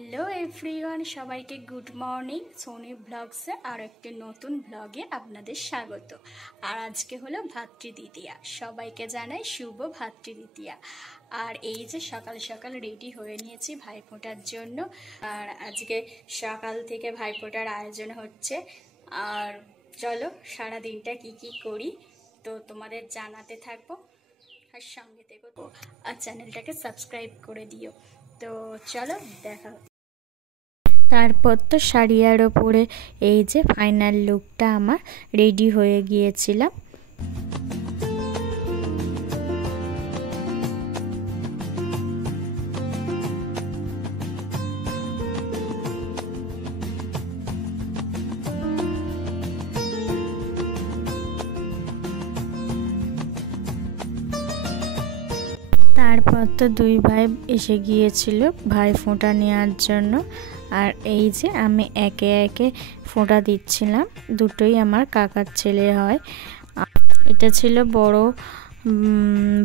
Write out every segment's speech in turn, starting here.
Hello everyone, সবাইকে good morning. Sony ব্লগসে আর একটি নতুন ব্লগে আপনাদের স্বাগত। আর আজকে হলো ভাতৃদ্বিতীয়া, সবাইকে জানাই শুভ ভাতৃদ্বিতীয়া। আর এই যে সকাল সকাল রেডি হয়ে নিয়েছি ভাইফোঁটার জন্য। আর আজকে সকাল থেকে ভাইফোঁটার আয়োজন হচ্ছে। আর চলো সারা দিনটা কি করি তো তোমাদের জানাতে থাকবো, আর সঙ্গে দেখো আর চ্যানেলটাকে সাবস্ক্রাইব করে দিও। তো চলো দেখা। তারপর তো শাড়িয়ার ওপরে এই যে ফাইনাল লুকটা আমার রেডি হয়ে গিয়েছিলাম। তারপর তো দুই ভাই এসে গিয়েছিল ভাই ফোঁটা নেওয়ার জন্য। আর এই যে আমি একে একে ফোঁটা দিচ্ছিলাম, দুটোই আমার কাকার ছেলে হয়। এটা ছিল বড়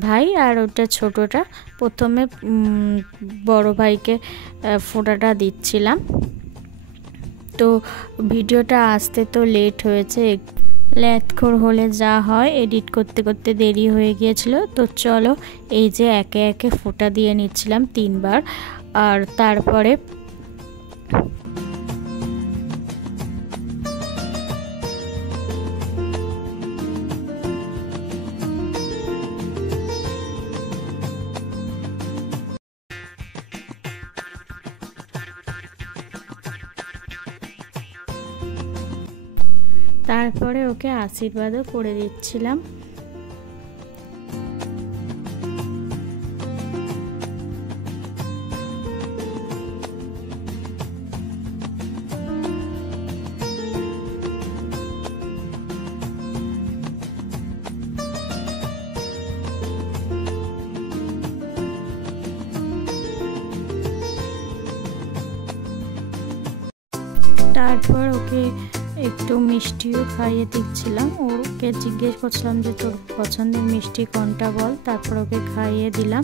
ভাই আর ওটা ছোটটা। প্রথমে বড় ভাইকে ফোঁটাটা দিচ্ছিলাম। তো ভিডিওটা আসতে তো লেট হয়েছে, লেটখোর হলে যা হয়, এডিট করতে করতে দেরি হয়ে গিয়েছিল। তো চলো এই যে একে একে ফোঁটা দিয়ে নিচ্ছিলাম 3 বার। আর তারপরে ওকে আশীর্বাদও করে দিচ্ছিলাম। তারপর ওকে একটু মিষ্টিও খাইয়ে দিচ্ছিলাম। ওকে জিজ্ঞেস করছিলাম যে তোর পছন্দের মিষ্টি কোনটা বল, তারপর ওকে খাইয়ে দিলাম।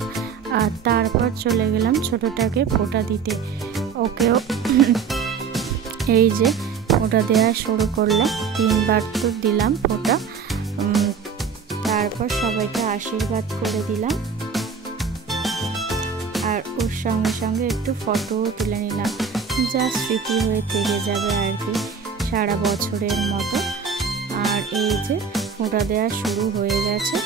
আর তারপর চলে গেলাম ছোটোটাকে ফোঁটা দিতে। ওকেও এই যে ফোঁটা দেওয়া শুরু করলাম, 3 বার তো দিলাম ফোঁটা। তারপর সবাইকে আশীর্বাদ করে দিলাম। আর ওর সঙ্গে সঙ্গে একটু ফটোও তুলে নিলাম, যা স্মৃতি হয়ে থেকে যাবে আর কি সারা বছরের মতো। আর এই যে ফোঁটা দেওয়া শুরু হয়ে গেছে।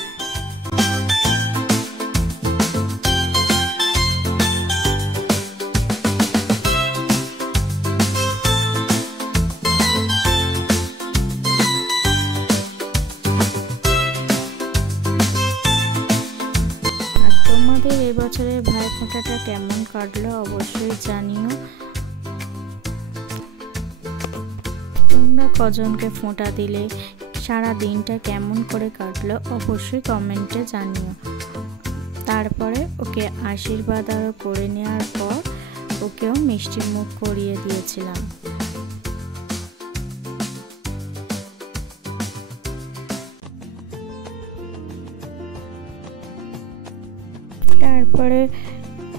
আর তোমাদের এবছরের ভাইফোঁটাটা কেমন কাটলো অবশ্যই জানিও। তোমরা কজনকে ফোঁটা দিলে, সারা দিনটা কেমন করে কাটলো অবশ্যই কমেন্টে জানিও। তারপরে ওকে আশীর্বাদ আরও করে নেওয়ার পর ওকেও মিষ্টি মুখ করিয়ে দিয়েছিলাম। তারপরে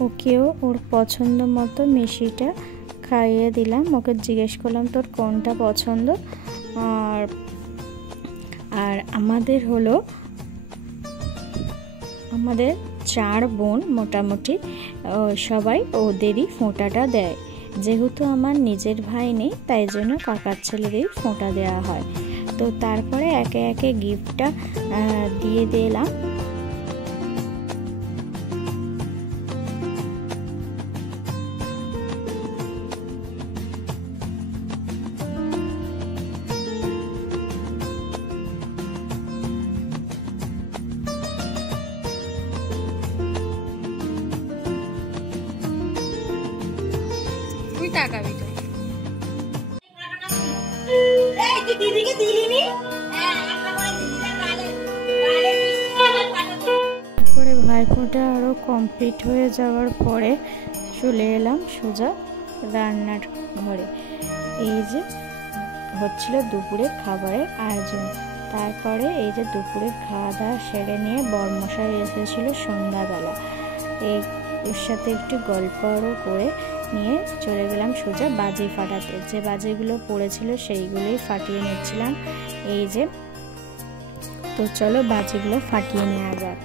ওকেও ওর পছন্দ মতো মিষ্টিটা খাইয়ে দিলাম। ওকে জিজ্ঞেস করলাম তোর কোনটা পছন্দ। আর আমাদের 4 বোন, মোটামুটি সবাই ওদেরই ফোঁটাটা দেয়। যেহেতু আমার নিজের ভাই নেই, তাই জন্য কাকার ছেলেরই ফোঁটা দেওয়া হয়। তো তারপরে একে একে গিফটটা দিয়ে দিলাম। তারপরে ভাইফোঁটা আরো কমপ্লিট হয়ে যাওয়ার পরে চলে এলাম সোজা রান্নার ঘরে। এই যে হচ্ছিল দুপুরের খাবারের আয়োজন। তারপরে এই যে দুপুরের খাওয়া দাওয়া সেরে নিয়ে বরমশাই এসেছিল সন্ধ্যাবেলা। এই ওর সাথে একটু গল্প আরও করে নিয়ে চলে গেলাম সোজা বাজি ফাটাতে। যে বাজিগুলো পড়েছিল সেইগুলোই ফাটিয়ে নিচ্ছিলাম। এই যে, তো চলো বাজিগুলো ফাটিয়ে নেওয়া যাক।